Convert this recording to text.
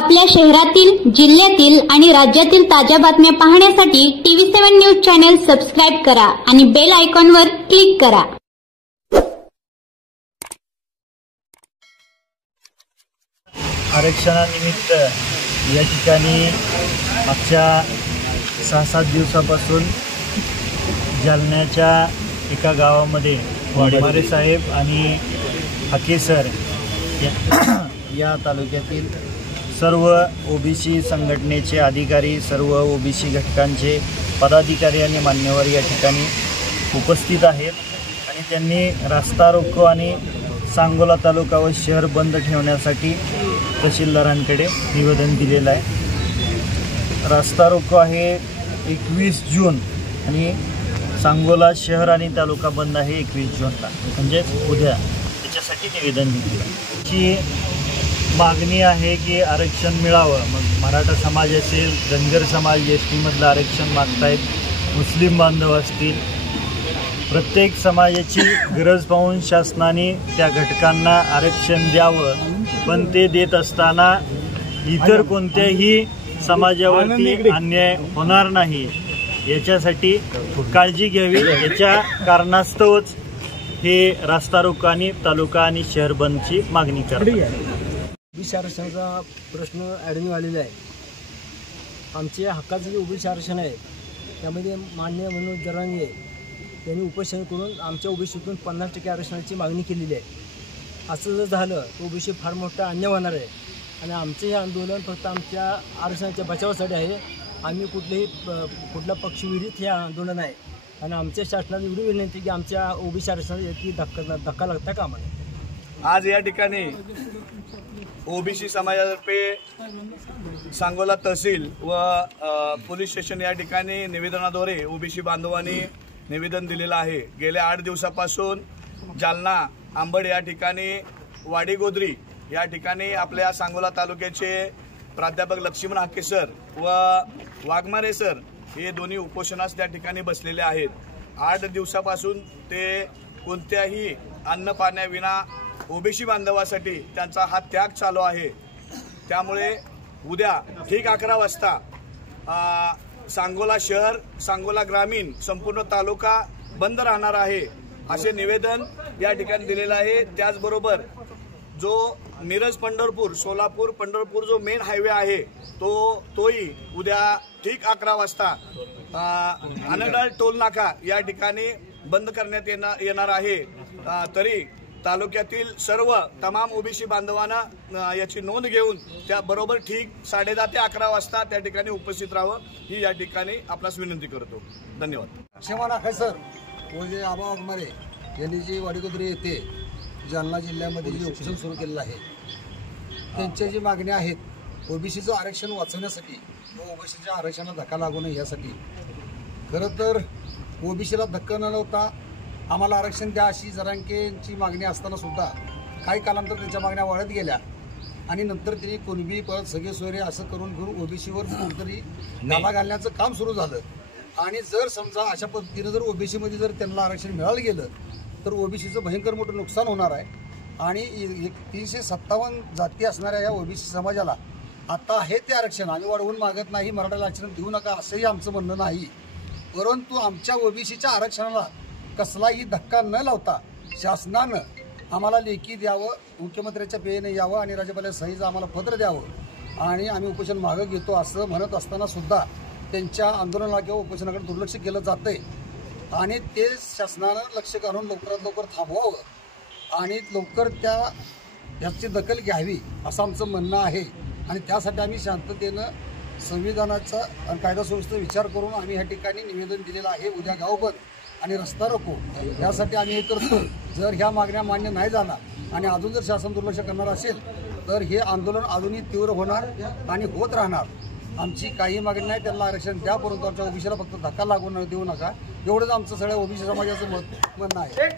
आपल्या शहरातील, जिल्ह्यातील आणि राज्यातील ताज्या बातम्या पाहण्यासाठी TV7 न्यूज चॅनल सबस्क्राइब करा आणि बेल आयकॉनवर क्लिक करा। आरक्षणानिमित्त या ठिकाणी मागच्या 6-7 दिवसापासून जालन्याच्या एका गावामध्ये वाघमारे साहेब आणि हाकेसर या तालुक्यातील सर्व ओबीसी संघटनेचे अधिकारी, सर्व ओबीसी घटकांचे पदाधिकारी आणि मान्यवर या ठिकाणी उपस्थित आहेत आणि त्यांनी रास्ता रोको आणि सांगोला तालुका व शहर बंद ठेवण्यासाठी तहसीलदारांकडे निवेदन दिलेलं आहे। रास्ता रोको आहे 21 जून आणि सांगोला शहर आणि तालुका बंद आहे 21 जूनला, म्हणजेच उद्या। त्याच्यासाठी निवेदन दिलेलं ची मागणी आहे की आरक्षण मिळावं। मग मराठा समाज असेल, धनगर समाज ST मधलं आरक्षण मागतायत, मुस्लिम बांधव असतील, प्रत्येक समाजाची गरज पाहून शासनाने त्या घटकांना आरक्षण द्यावं, पण ते देत असताना इतर कोणत्याही समाजावरती अन्याय होणार नाही याच्यासाठी काळजी घ्यावी। याच्या कारणास्तवच हे रास्ता रोको आणि तालुका आणि शहर बंदची मागणी करतात। ओबीसी आरक्षणाचा प्रश्न ॲडमिन आलेला आहे। आमचे हक्काचं जे ओबीसी आरक्षण आहे त्यामध्ये मान्य मनोज जरांगे यांनी उपोषण करून आमच्या ओबीसीतून 50% आरक्षणाची मागणी केलेली आहे। असं जर झालं तर ओबीसी फार मोठा अन्याय होणार आहे आणि आमचे हे आंदोलन फक्त आमच्या आरक्षणाच्या बचावासाठी आहे। आम्ही कुठला पक्षविरहित हे आंदोलन आहे आणि आमच्या शासनाला एवढी विनंती की आमच्या ओबीसी आरक्षणाला धक्का लागता कामा नये। आज या ठिकाणी ओबीसी समाजातर्फे सांगोला तहसील व पोलीस स्टेशन या ठिकाणी निवेदनाद्वारे ओबीसी बांधवांनी निवेदन दिलेलं आहे। गेल्या 8 दिवसापासून जालना, आंबड या ठिकाणी, वाडीगोद्री या ठिकाणी आपल्या सांगोला तालुक्याचे प्राध्यापक लक्ष्मण हाके सर व वाघमारे सर हे दोन्ही उपोषणास त्या ठिकाणी बसलेले आहेत। 8 दिवसापासून ते कोणत्याही अन्न पाण्याविना ओबीसी बांधवासाठी त्यांचा हा त्याग चालू आहे। त्यामुळे उद्या ठीक 11 वाजता सांगोला शहर, सांगोला ग्रामीण, संपूर्ण तालुका बंद राहणार आहे असे निवेदन या ठिकाणी दिलेलं आहे। त्याचबरोबर जो मिरज पंढरपूर, सोलापूर पंढरपूर जो मेन हायवे आहे तोही उद्या ठीक 11 वाजता अनडाळ टोल नाका या ठिकाणी बंद करण्यात येणार आहे। तरी तालुक्यातील सर्व तमाम ओबीसी बांधवांना याची नोंद घेऊन त्याबरोबर ठीक 10:30 ते 11 वाजता त्या ठिकाणी उपस्थित राहावं ही या ठिकाणी आपणास विनंती करतो। धन्यवाद। लक्ष्मण हाके सर व जे आबा वाघमारे यांनी जी वाडीगोद्री येथे जालना जिल्ह्यामध्ये जे उपोषण सुरू केलेलं आहे त्यांच्या जी मागण्या आहेत ओबीसीचं आरक्षण वाचवण्यासाठी व ओबीसीच्या आरक्षणाला धक्का लागू नये यासाठी। खरं तर ओबीसीला धक्का न लावता आम्हाला आरक्षण द्या अशी जरांगेंची मागणी असताना सुद्धा काही कालांतर त्यांच्या मागण्या वाढत गेल्या आणि नंतर त्यांनी कुणबी परत सगळे सोयरे असं करून ओबीसीवर कोणतरी नाला घालण्याचं काम सुरू झालं। आणि जर समजा अशा पद्धतीनं जर ओबीसीमध्ये जर त्यांना आरक्षण मिळालं गेलं तर ओबीसीचं भयंकर मोठं नुकसान होणार आहे आणि 357 जाती असणाऱ्या या ओबीसी समाजाला आता आहे ते आरक्षण आम्ही वाढवून मागत नाही, मराठाला आरक्षण देऊ नका असंही आमचं म्हणणं नाही, परंतु आमच्या ओबीसीच्या आरक्षणाला कसलाही धक्का न लावता शासनानं आम्हाला लेखी द्यावं, मुख्यमंत्र्यांच्या पेयेने यावं आणि राज्यपालाच्या सहीचं आम्हाला पत्र द्यावं आणि आम्ही उपोषण मागं घेतो असं म्हणत असताना सुद्धा त्यांच्या आंदोलनाला किंवा उपोषणाकडे दुर्लक्ष केलं जातंय आणि ते शासनानं लक्ष घालून लवकरात लवकर थांबवावं आणि लवकर याची दखल घ्यावी असं आमचं म्हणणं आहे। आणि त्यासाठी आम्ही शांततेनं संविधानाचा आणि कायदा सुव्यवस्थेचा विचार करून आम्ही ह्या ठिकाणी निवेदन दिलेलं आहे। उद्या गाव बंद आणि रस्ता रोको यासाठी आम्ही हे करतो। जर ह्या मागण्या मान्य नाही झाला आणि अजून जर शासन दुर्लक्ष करणार असेल तर हे आंदोलन अजूनही तीव्र होणार आणि होत राहणार। आमची काही मागणी नाही, त्यांना आरक्षण द्या, परंतु आमच्या ओबीसीला फक्त धक्का लागू देऊ नका एवढंच आमचं सगळ्या ओबीसी समाजाचं म्हणणं आहे।